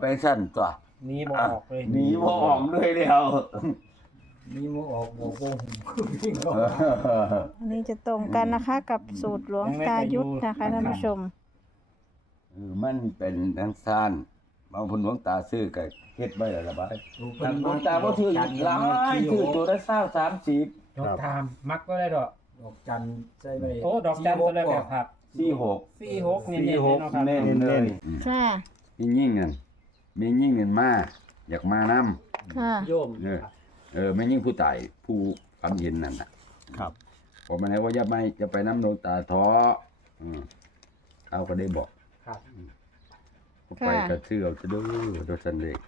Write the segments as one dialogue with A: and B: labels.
A: ไปสั่นตัว
B: หนีบ่ออกเลย
A: หนีบ่ออกด้วยแล้ว
B: หนีบ่ออกบ่บ่วิ่งออก
C: อันนี้จะตรงกันนะคะกับสูตรหลวงตายุทธนะคะท่านผู้ชม
A: มันเป็นทั้งซ่านบางคนหลวงตาซื้อก็เฮ็ดไว้แล้วล่ะบัดหลวงตาบ่ซื้ออีกหลายซื้อตัวละ20 30
B: ดอกทามมักก็ได้ดอก
D: ดอกจันใส่ไป
B: โอ้ดอกจันตัวได้แบบครับ
A: 46
B: 46นี่ๆเนาะครับ
A: แน่นเลย
C: ค่ะ
A: มียิ่งนั่นมียิ่งนั่นมาอยากมานำ
C: ค่ะ
B: โยม
A: ไม่ยิ่งผู้ตายผู้ฝันเห็นนั่นน่ะ
D: ครับ
A: ผมมาไหนว่าจะไปน้ำหลวงตาท้อเขาก็ได้บอก
B: ครับ
A: ไปกระเชื่อจะเด้อโดยสันเด็ก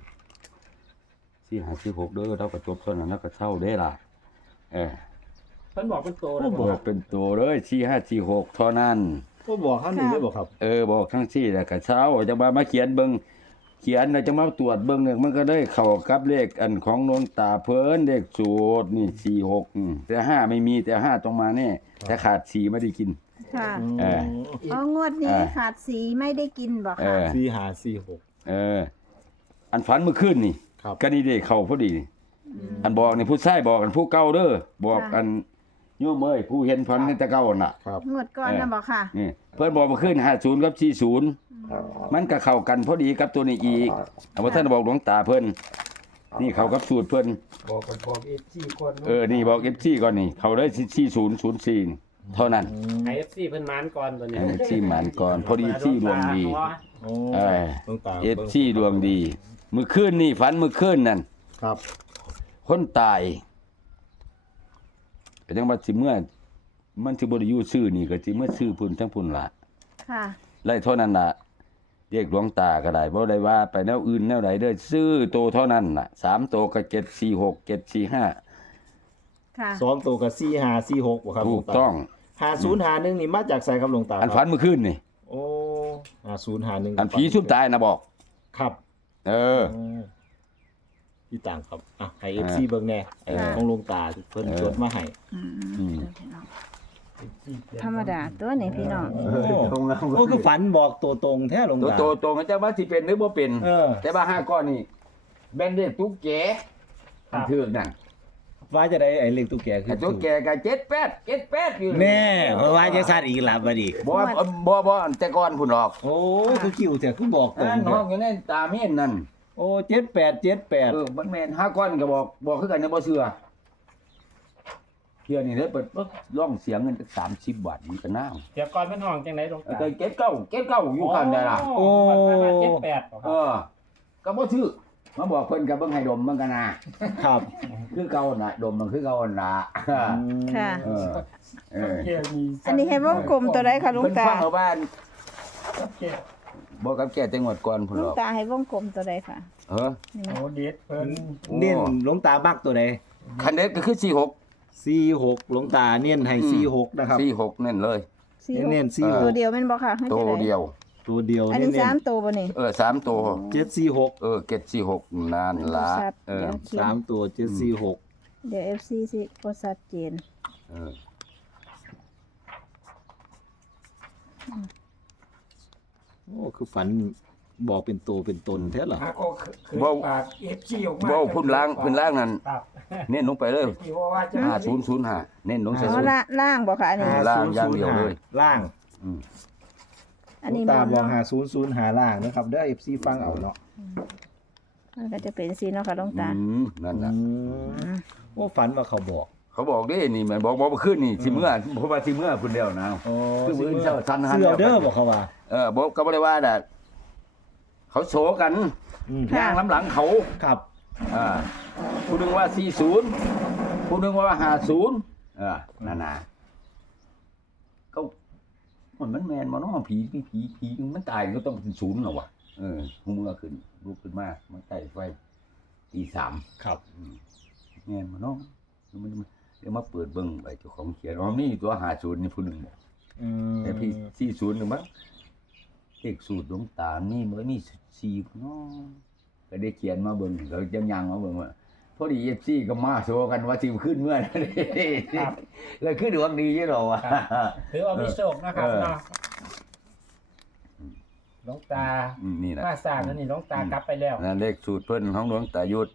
A: 46เด้อเราก็จบส่วนนั้นแล้วก็เช่าได้ล่ะ
B: เพิ่นบอกเป็นโต
A: บอกเป็นตัวเลย4546เท่านั้น
D: ก็บอกข้างนี้ได้บอกครับ
A: บอกทั้งสี่แล้วก็เช่าจะมาเขียนเบิ่งเขียนแล้วจะมาตรวจเบิ่งเนี่ยมันก็ได้เข้ากับเลขอันของหลวงตาเพิ่นเลขสูตรนี่46แต่5ไม่มีแต่5ต้องมาแน่แต่ขาด4ไม่ได้กิน
C: ค่ะ
A: เออ
C: งวดนี้ขาดสีไม่ได้กินบอกค่ะ
D: 4546
A: อันฝันเมื่อคืนนี่
D: ครับ
A: ก็นี่ได้เข้าพอดีนี่อันบอกนี่ผู้ชายบอกกันผู้เก่าเด้อบอกอันโยมเอ้ยผู้เห็นฝันในแต่เก่าน่ะ
D: ครับ
C: งวดก่อนนะบอกค่ะ
A: นี่เพิ่นบอกเมื่อคืน50กับ40มันก็เข้ากันพอดีกับตัวนี้อีกเอาว่าท่านบอกหลวงตาเพิ่นนี่เข้ากับสูตรเพิ่น
B: บอกกันบอกFC ก่อน
A: นี่บอก FC ก่อนนี่เข้าได้4004เท่านั้น
B: ให้ FC เพิ่นมานก่อนตัวนี้
A: FC หมานก่อนพอดี FC ดวงดี
D: โอ้
A: หลวงตา FC ดวงดีมื้อคืนนี่ฝันมื้อคืนนั่น
D: ครับ
A: คนตายก็จังว่าสิเมื่อมันสิบ่ได้อยู่ชื่อนี่ก็สิเมื่อชื่อพุ่นทั้งพุ่นล่ะ
C: ค่ะ
A: ไล่เท่านั้นน่ะเรียกหลวงตาก็ได้บ่ได้ว่าไปแนวอื่นแนวใดเด้อซื้อโตเท่านั้นน่ะ3โตก็746 745
C: ค่ะ
D: 2ตัวกับ4546บ่ครับ
A: ถูกต้อง
D: 5051นี่มาจากไสครับหลวงตา
A: อันฝันเมื่อคืนนี่
D: โอ้5051
A: อันผีซุ่มตายน่ะบอก
D: ครับ
A: เออ
D: ที่ต่างครับให้ FC เบิ่งแน่ไอ้ของหลวงตาเพิ่นจดมาให้
A: อืม
C: ธรรมดาตัวนี้พี่น้อง
D: โอ้คือฝันบอกตัวตรงแท้หลวง
A: ตัว
D: ตา
A: โตตรงจังว่าสิเป็นหรือบ่เป็น แต่ว่า5ก้อนนี่แบ่งได้ตุ๊กแกมันถูกนั่น
D: ว่าจะได้ไอ้เลขตุ๊กแกคือ
A: ตุ๊กแกก็78อยู่
D: แน่เพราะว่าจะซัดอีกล่ะบัดนี้
A: บ่แต่ก่อนพุ่นหรอก
D: โอ้ยคือคิวแต่คือบอกตรง
A: น้องอยู่ในตาเม่นนั่น
D: โอ้7878
A: มันแม่น5ก้อนก็บอกคือกันนะบ่เชื่อเที่ยนี่เด้อเปิดร้องเสียงเงิน30 บาทมันก็น่า
B: เดี๋ยวก่อนมันห้องจังได๋หลวงตา
A: แต่เก็บเก้าอยู่ข้างใดล่ะ
B: โอ้78
A: ก็บ่ชื่อมาบอกเพิ่นก็เบิ่งให้ดมมันก็น่า
D: ครับ
A: คือเก่าน่ะดมมันคือเก่าน่ะ
C: ค่ะ
B: อัน
C: อันนี้ให้วงกลมตัวใดคะหลวง
A: เพิ่น
C: ตา
A: ฟังเอาบ้านบ่กับแก่จังหวัดก่อนพุ่น
C: หล
A: ห
C: ว
A: รง อก
C: ตาให้วงกลมตัวใดค่ะ
A: เออ
B: โอ้เด็ดเพิ่น
D: เน้นหลวงตาบักตัวใด
A: คันเด็ดก็คือ
D: 46หลวงตาเน้นให้46นะครับ
A: 46นั่นเลย
D: เน้น
C: ตัวเดียวแม่นบ่ค่ะให้
A: โต
C: จังใด
A: เดียว
D: ตัวเดียว
C: อัน
D: เน้
C: นี้
D: น
C: 3ตัวบ่นี่
A: 3ตัว
D: 746
A: 746นั่นล่ะ
C: เดี๋ยวเขียน
D: 3ตัว746
C: เดี๋ยว FC สิบ่ชัดเจน
A: เออ
D: โอ้คือฝันบอกเป็นตัวเป็นตนแท้เหรอ
B: ก็คือปาก FC ออกมา
A: บ่พุ่นล่างนั่น
B: ครับ
A: เน้นลงไปเลย
B: ที่ว่าจะ
A: 5005เน้นลงใส่
C: อ๋อ
A: ศูนย์
C: ล่างบ่ค่ะอันนี้
A: ล่างอย่างเดียวเลย
D: ล่าง
C: อันนี้
D: ตา
C: มัน
D: บอก
C: เนาะ
D: 5005ล่างนะครับเด้อ FC ฟังเอาเนาะ
C: มันก็จะเป็นสีเนาะค่ะหลวงตา
A: นั่นน่ะ
D: โอ้ฝันว่าเขาบอก
A: เขาบอกดินี่มันบอกบ่ขึ้นนี่สิเมื่อเพราะว่าสิเมื่อพุ่นเดียวนะ
D: โอ้
A: คือมื้อเช้าทันหัน
D: เสื้อเด้อบอกเขาว่า
A: บอกก็บ่ได้ว่าน่ะเขาโชกัน
C: ค่ะ
A: ย่างล้ำหลังเขา
D: ครับ
A: ผู้หนึงว่า40ผู้หนึงว่า50นั่นน่ะก็มันแม่นบ่เนาะผีมันตายก็ต้องเป็น0เหรอวะฮู้มื้อขึ้นลุกขึ้นมามันใกล้ไฟตี3
D: ครับ
A: แม่นบ่เนาะมันเดี๋ยวมาเปิดเบิ่งไปเจ้าของเขียนว่านี่ตัว50นี่ผู้หนึงบอกแต่พี่40นึงมั้งเลขสูตรหลวงตานี่มันมี4เนาะก็ได้เขียนมาเบิ่งก็จังยังมาเบิ่งว่าพอดี FC ก็มาโชว์กันว่าสิขึ้นเมื่อนั้น
B: ครับ
A: แล้วคือดวงดีอยู่หรอวะ
B: ถือว่ามีโชคนะครับเนาะลวงตา
A: นี่นะ
B: มาสร้างอันนี้หลวงตากลับไปแล้ว
A: นั่นเลขสูตรเพิ่นของหลวงตายุทธ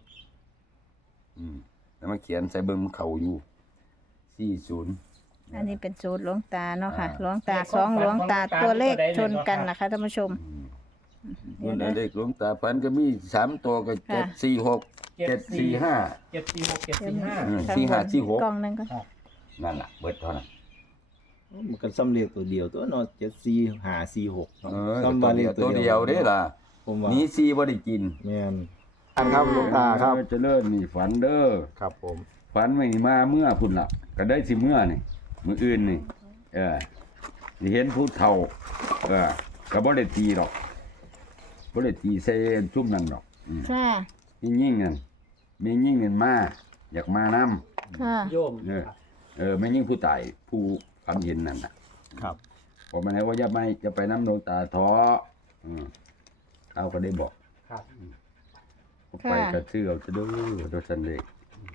A: แล้วมาเขียนใส่เบิ่งมันเข้าอยู่40
C: อันนี้เป็นสูตรหลวงตาเนาะค่ะหลวงตาสองหลวงตาตัวเลขชนกันนะคะท่านผู้ชม
A: ส่วนเลขหลวงตาพันก็มี3ตัวก็
C: ค่ะ
A: 746 745
B: 746
C: กล่องหนึงก็
A: นั่นล่ะเบิดเท่านั้น
D: มันกันซ้ำเลขตัวเดียวตัวเนาะ74 546 ซ้ำ
A: ตั
D: ว่าว เล
A: เดี
D: ข
A: ยวตัวเดียวเด้ล่ะ
D: ผมว่า
A: นี้4บ่ได้กิน
D: แม่นครับหลวงตาครับ
A: เจริญนี่ฝันเด้อ
D: ครับผม
A: ฝันไม่มาเมื่อพุ่นล่ะก็ได้สิเมื่อนี่มื้ออื่นนี่สิเห็นผู้เฒ่าก็บ่ได้ตีหรอกบ่ได้ตีใส่ซุ่มนั่นหรอก
C: ค่ะ
A: ยิ่งนั่นมียิ่งนั่นมาอยากมานำ
C: ค่ะ
B: โยม
A: ไม่ยิ่งผู้ตายผู้ฝันเห็นนั่นน่ะ
D: ครับ
A: ผมมันให้ว่าจะไปน้ำหลวงตาท้อเขาก็ได้บอก
B: ครับ
A: ไปกระเชื่อจะเด้อโดยสันเลข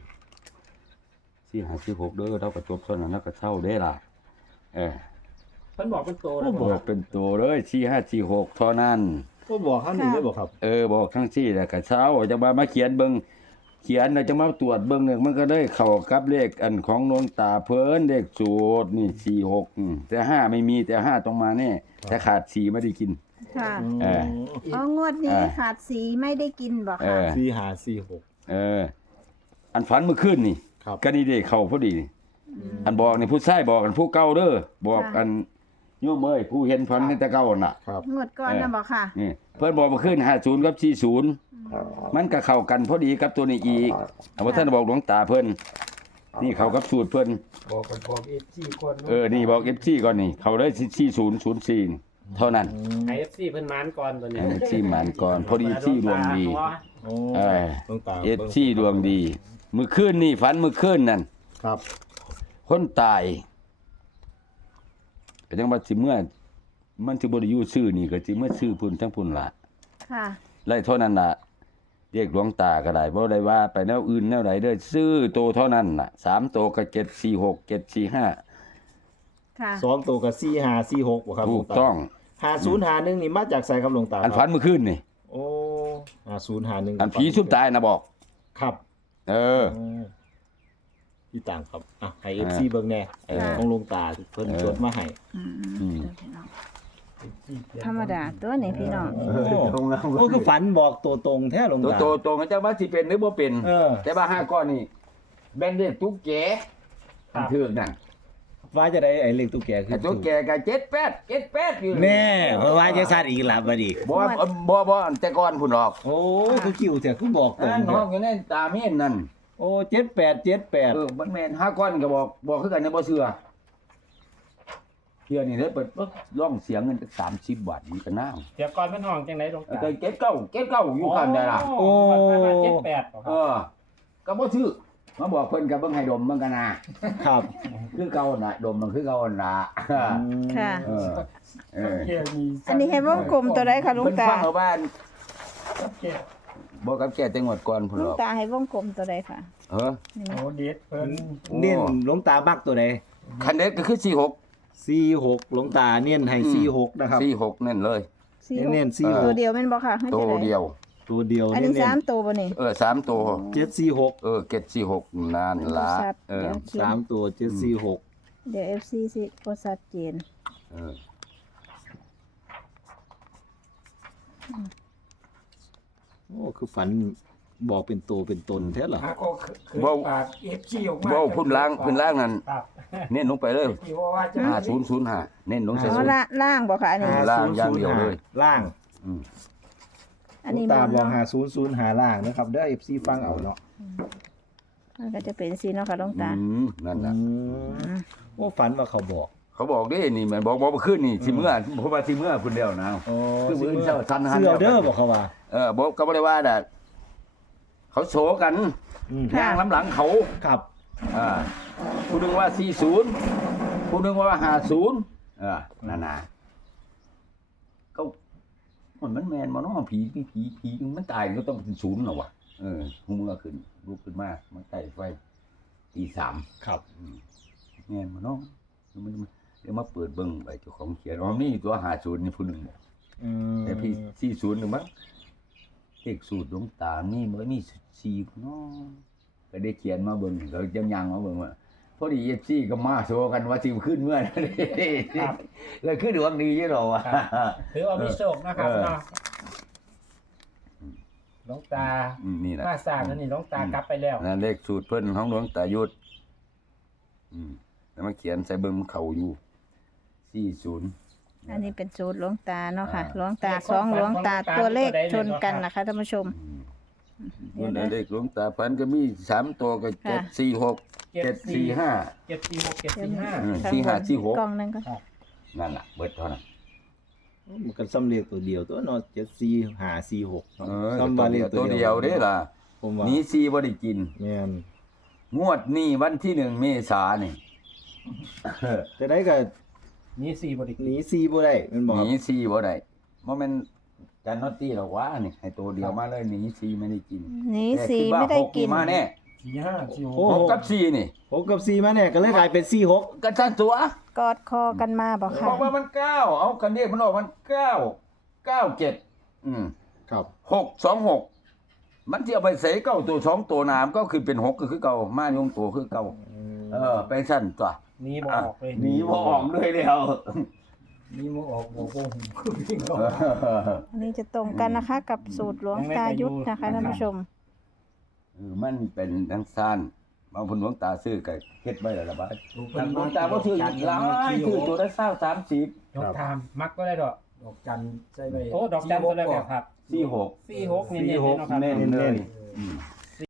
A: 45 46เด้อเท่ากับจบส่วนนั้นแล้วก็เช่าได้ล่ะ
B: เพิ่นบอกเป็นโตแล้ว
A: บอกเป็นตัวเลย45 46เท่านั้น
D: ก็บอกครั้งนึงได้บ่ครับ
A: บอกทั้งสี่แล้วก็เช่าจะมาเขียนเบิ่งเขียนแล้วจะมาตรวจเบิ่งเนี่ยมันก็ได้เข้ากับเลขอันของหลวงตาเพิ่นเลขสูตรนี่46แต่5ไม่มีแต่5ต้องมาแน่แต่ขาด4ไม่ได้กิน
C: ค่ะ
A: เ
C: งวดนี้ขาดสีไม่ได้กินบอกค่ะ
A: อันฝันเมื่อคืนนี่
D: ครับ
A: ก็นี่ได้เข้าพอดีนี่อันบอกนี่ผู้ชายบอกกันผู้เก่าเด้อบอกกันโยมเอ้ยผู้เห็นฝันตั้งแต่เก่าน่ะ
D: ครับ
C: งวดก่อนนะบอกค่ะ
A: นี่เพิ่นบอกเมื่อคืน50กับ40มันก็เข้ากันพอดีกับตัวนี้อีกเอาว่าท่านบอกหลวงตาเพิ่นนี่เข้ากับสูตรเพิ่น
B: บอกกันบอก4คน
A: นี่บอก FC ก่อนนี่เข้าได้4004เท่านั้น
B: ไอ FC เพิ่นมานก่อนตัวนี้
A: FC หมานก่อนพอดี FC ดวงดี
D: โอ้
A: หลวงตาFC ดวงดีมื้อคืนนี่ฝันมื้อคืนนั่น
D: ครับ
A: คนตายก็จังว่าสิเมื่อมันสิบ่ได้อยู่ชื่อนี่ก็สิเมื่อชื่อพุ่นทั้งพุ่นล่ะ
C: ค่ะ
A: ไล่เท่านั้นน่ะเรียกหลวงตาก็ได้บ่ได้ว่าไปแนวอื่นแนวใดเด้อซื้อโตเท่านั้นน่ะ3โตก็746 745
C: ค่ะ
D: 2ตัวก็4546บ่ครับหล
A: ถู
D: ว
A: ก
D: งตา
A: ต้อง
D: 5051นี่มาจากไสครับหลวงตา
A: อันฝันเมื่อคืนนี่
D: โอ้5051
A: อันผีซุ่มตายน่ะบอก
D: ครับ พี่ต่างครับให้ FC เบิ่งแน่ของหลวงตาเพิ่นจดมาให้
C: ธรรมดาตัวนี้พี่น้อง
D: โอ้คือฝันบอกตัวตรงแท้หลวง
A: ตัว
D: ตา
A: โตตรงจังว่าสิเป็นหรือบ่เป็น แต่ว่า5ก้อนนี่แบ่งได้ตุ๊กแกอันถึกนั่น
D: ว่าจะได้ไอ้เลขตุ๊กแกคือ
A: ไอ้ตุ๊กแกก็78อยู่
D: แน่เพราะว่าจะซัดอีกล่ะบัดนี้
A: บ่แต่ก่อนพุ่นหรอก
D: โอ้คือคิวแต่คือบอกตรง
A: น้องอยู่ในตาเม่นนั่น
D: โอ้7878
A: มันแม่น5ก้อนก็บอกคือกันนะบ่เชื่อเที่ยนี่เด้เปิดร้องเสียงเงิน30 บาทมันก็น่า
B: เดี๋ยวก่อนมันห้องจังได๋หลวงตา
A: แต่เก็บเก้าอยู่กันได้ล่ะ
B: โอ้78ครับ
A: ก็บ่ชื่อมาบอกเพิ่นก็เบิ่งให้ดมมันก็น่า
D: ครับ
A: คือเก่าน่ะดมมันคือเก่าน่ะ
C: ค่ะ
B: อัน
C: อันนี้ให้วงกลมตัวใดคะหลวง
A: เพิ่น
C: ตา
A: ฟังเอาบ้านบ่กับแก่แต่งวดก่อนพุ่น
C: หล
A: ห
C: ว
A: รง อก
C: ตาให้วงกลมตัวใดค่ะ
A: เออ
B: โอ้เด็ดเพิ่น
D: เน้นหลวงตาบักตัวใด
A: คันเด็ดก็คือ
D: 46หลวงตาเน้นให้46นะครับ
A: 46นั่นเลย
D: เน้น
C: ตัวเดียวแม่นบ่ค่ะให้
A: ตั
C: จะ
A: ว
C: ได้
A: เดียว
D: ตัวเดียว
C: อัน
D: เน้
C: นี้
D: น
C: 3ตัวบ่นี่
A: 3ตัว
D: 746
A: 746นั่นล่ะ
C: เดี๋ยวเขียน
D: 3ตัว746
C: เดี๋ยว FC สิบ่ชัดเจน
A: เออ
D: โอ้คือฝันบอกเป็นตัวเป็นตนแท้เหรอ
B: ก็คือปาก FC ออกมา
A: บ่พื้นล่างนั่น
B: ครับ
A: เน้นลงไปเลย
B: ที่ว่าจะ
A: 5005เน้นลงใส่
C: อ๋อ
A: ศูนย์
C: ล่างบ่ค่ะอันนี้
A: ล่างอย่างเดียวเลย
D: ล่าง
C: อันนี้
D: ตา
C: มัน
D: บอก
C: เนาะ
D: หา00หาล่างนะครับเด้อ FC ฟังเอาเนาะ
C: มันก็จะเป็นสีเนาะค่ะหลวงตา
A: นั่นน่ะ
D: โอ้ฝันว่าเขาบอก
A: เขาบอกดินี่มันบอกบ่ขึ้นนี่สิเมื่อเพราะว่าสิเมื่อพุ่นเดียวนะ คือมื้อเช้าสันหัน
D: เสื้อเด้อบอกเขาว่า
A: บอกก็บ่ได้ว่าน่ะเขาโฉกัน
C: ค่ะ
A: ย่างล้ำหลังเขา
D: ครับ
A: ผู้หนึงว่า40ผู้หนึงว่า50นั่นน่ะเขามันแม่นบ่เนาะผีมันตายก็ต้องเป็น0เหรอวะหูมือขึ้นลุกขึ้นมามันใกล้ไฟตี3
D: ครับ
A: แม่นบ่เนาะมันเดี๋ยวมาเปิดเบิ่งไปเจ้าของเขียนนี่ตัว50นี่ผู้หนึงแต่พี่สี่ศูนย์หนึ่งมั้งเลขสูตรหลวงตานี่มันมีสี่เนาะก็ได้เขียนมาเบิ่งก็ยังมาเบิ่งว่าพอดีFCก็มาโชว์กันว่าสิขึ้นเมื่อนั้น
B: ครับ
A: แล้วคือดวงดีอยู่หรอวะ
B: ถือว่ามีโชคนะครับเนาะหลวงตา
A: นี่แหละ
B: ข้าสร้างนั่นนี่หลวงตากลับไปแล้ว
A: นั่นเลขสูตรเพิ่นของหลวงตายุทธแล้วมาเขียนใส่เบิ่งเขาอยู่40
C: อันนี้เป็นสูตรหลวงตาเนาะค่ะหลวงตาสองหลวงตาตัวเลขชนกันนะคะท่านผู้ชม
A: ส่วนเลขหลวงตาพันก็มี3ตัวก็
C: ค่ะ
A: 746 745
B: 746 745
A: 4546
C: กล่องหนึงก็
A: นั่นน่ะเบิดเท่านั้น
D: มันกันซ้ำเลขตัวเดียวตัวเนาะ74 546 ซ้ำ
A: ตัว
D: ว่าเล
A: เดี
D: ข
A: ยวตัวเดียวเด้ล่ะ
D: ผมว่า
A: หนี4บ่ได้กิน
D: แม่น
A: งวดนี้วันที่1เมษายนนี่
D: แต่ได้ก็
B: นี่4บ่ได้
D: หนี4บ่ได้แม่นบ่
A: ห
D: ครับ
A: นี4บ่ได้บ่แม่นจันนอตตี้หรอกวะนี่ให้ตัวเดียวมาเลยหนี4ไม่ได้กิน
C: หนี
A: แต่
C: สี
A: คิว่า
C: ไม่ได้
A: ห
C: กิน
A: มาแน่
B: 45 46
A: 6กับ4นี่
D: 6กับ4มาเนี่ยก็เลยกลายเป็น46
A: ก็ซั่นตัว
C: กอดคอกันมาบอกค่ะ
A: บอกว่ามัน9เอากันเรียกมันออกมัน97
D: ครับ
A: 626มันสิเอาไปใส่เก้าตัว2ตัวน้ำก็คือเป็น6ก็คือเก่ามายงตัวคือเก่าไปซั่นตัว
B: นี่บ่ออกเลย
A: หนีบ่ออกเลยแล้ว
B: นี่บ่ออกบ่บ่หูวิ่งออก
C: อันนี้จะตรงกันนะคะ กับสูตรหลวงตายุทธนะคะท่านผู้ชม
A: มันเป็นจังซั่นบางคนหลวงตาซื้อก็เฮ็ดไว้แล้วล่ะบาดทางหลวงตาบ่ซื้อหลายซื้อตัวละ20 30
B: ดอกทามมักก็ได้ดอกดอกจันใส่ไป
E: โอ้ดอกจันตัวได้แบบครับ
A: 46
E: 46นี่ๆเนาะครับ
A: แน่นเลย